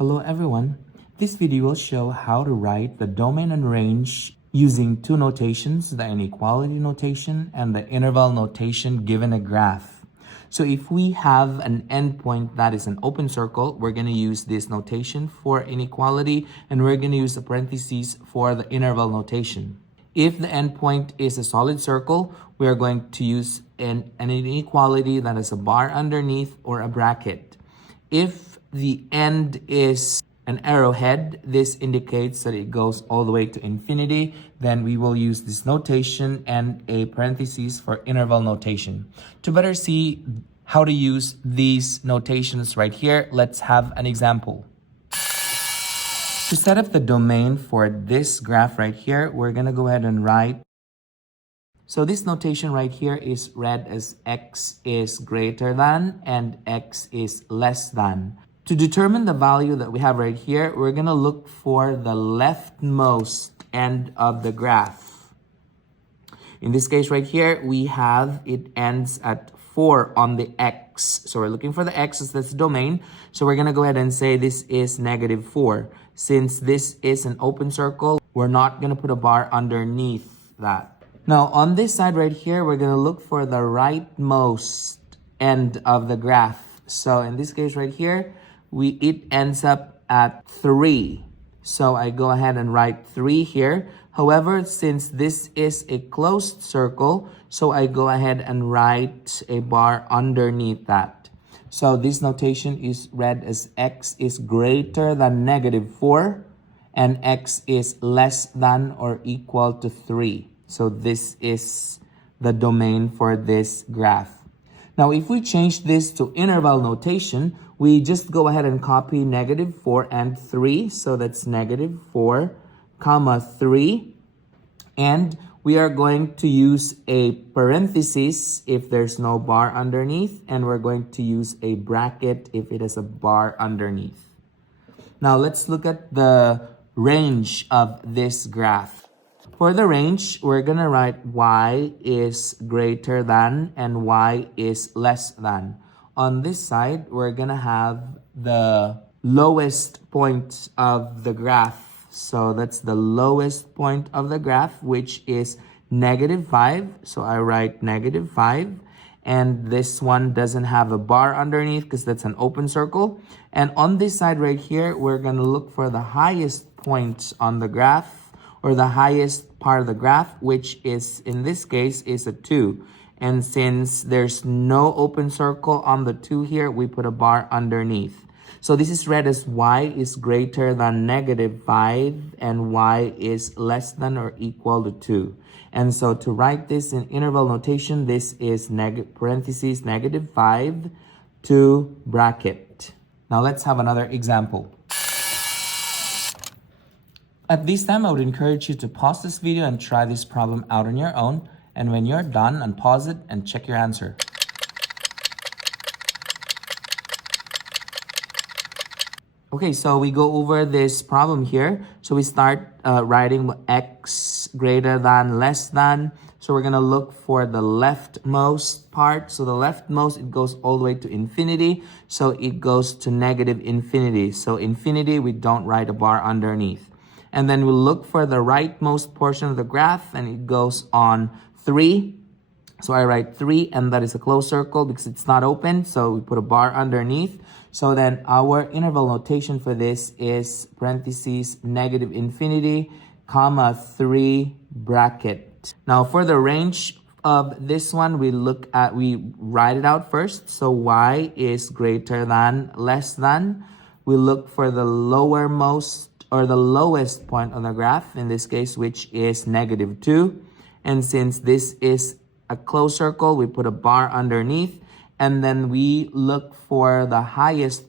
Hello everyone. This video will show how to write the domain and range using two notations, the inequality notation and the interval notation given a graph. So if we have an endpoint that is an open circle, we're going to use this notation for inequality and we're going to use the parentheses for the interval notation. If the endpoint is a solid circle, we are going to use an inequality that is a bar underneath or a bracket. If the end is an arrowhead, this indicates that it goes all the way to infinity. Then we will use this notation and a parentheses for interval notation. To better see how to use these notations right here, let's have an example. To set up the domain for this graph right here, we're going to go ahead and write. So this notation right here is read as x is greater than and x is less than. To determine the value that we have right here, we're going to look for the leftmost end of the graph. In this case right here, we have it ends at 4 on the x. So we're looking for the x as that's the domain. So we're going to go ahead and say this is negative 4. Since this is an open circle, we're not going to put a bar underneath that. Now on this side right here, we're going to look for the rightmost end of the graph. So in this case right here, it ends up at 3. So I go ahead and write 3 here. However, since this is a closed circle, so I go ahead and write a bar underneath that. So this notation is read as x is greater than negative 4 and x is less than or equal to 3. So this is the domain for this graph. Now, if we change this to interval notation, we just go ahead and copy negative 4 and 3. So that's negative 4, comma 3. And we are going to use a parenthesis if there's no bar underneath. And we're going to use a bracket if it has a bar underneath. Now, let's look at the range of this graph. For the range, we're going to write y is greater than and y is less than. On this side, we're going to have the lowest point of the graph. So that's the lowest point of the graph, which is negative 5. So I write negative 5. And this one doesn't have a bar underneath because that's an open circle. And on this side right here, we're going to look for the highest point on the graph or the highest part of the graph, which is, in this case, is a 2. And since there's no open circle on the 2 here, we put a bar underneath. So this is read as y is greater than negative 5 and y is less than or equal to 2. And so to write this in interval notation, this is parentheses negative 5 to bracket. Now let's have another example. At this time, I would encourage you to pause this video and try this problem out on your own. And when you're done, unpause it and check your answer. Okay, so we go over this problem here. So we start writing x greater than, less than. So we're going to look for the leftmost part. So the leftmost, it goes all the way to infinity. So it goes to negative infinity. So infinity, we don't write a bar underneath. And then we look for the rightmost portion of the graph and it goes on 3. So I write 3 and that is a closed circle because it's not open. So we put a bar underneath. So then our interval notation for this is parentheses negative infinity, comma 3 bracket. Now for the range of this one, we write it out first. So y is greater than, less than. We look for the lowermost or the lowest point on the graph, in this case, which is negative 2. And since this is a closed circle, we put a bar underneath. And then we look for the highest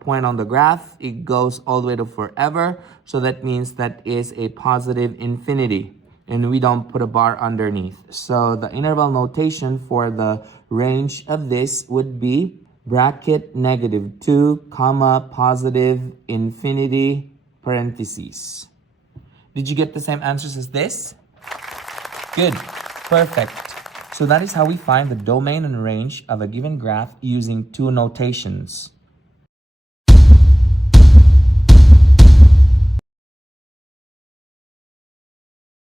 point on the graph. It goes all the way to forever. So that means that is a positive infinity. And we don't put a bar underneath. So the interval notation for the range of this would be bracket negative 2, comma positive infinity, parentheses. Did you get the same answers as this? Good. Perfect. So that is how we find the domain and range of a given graph using two notations.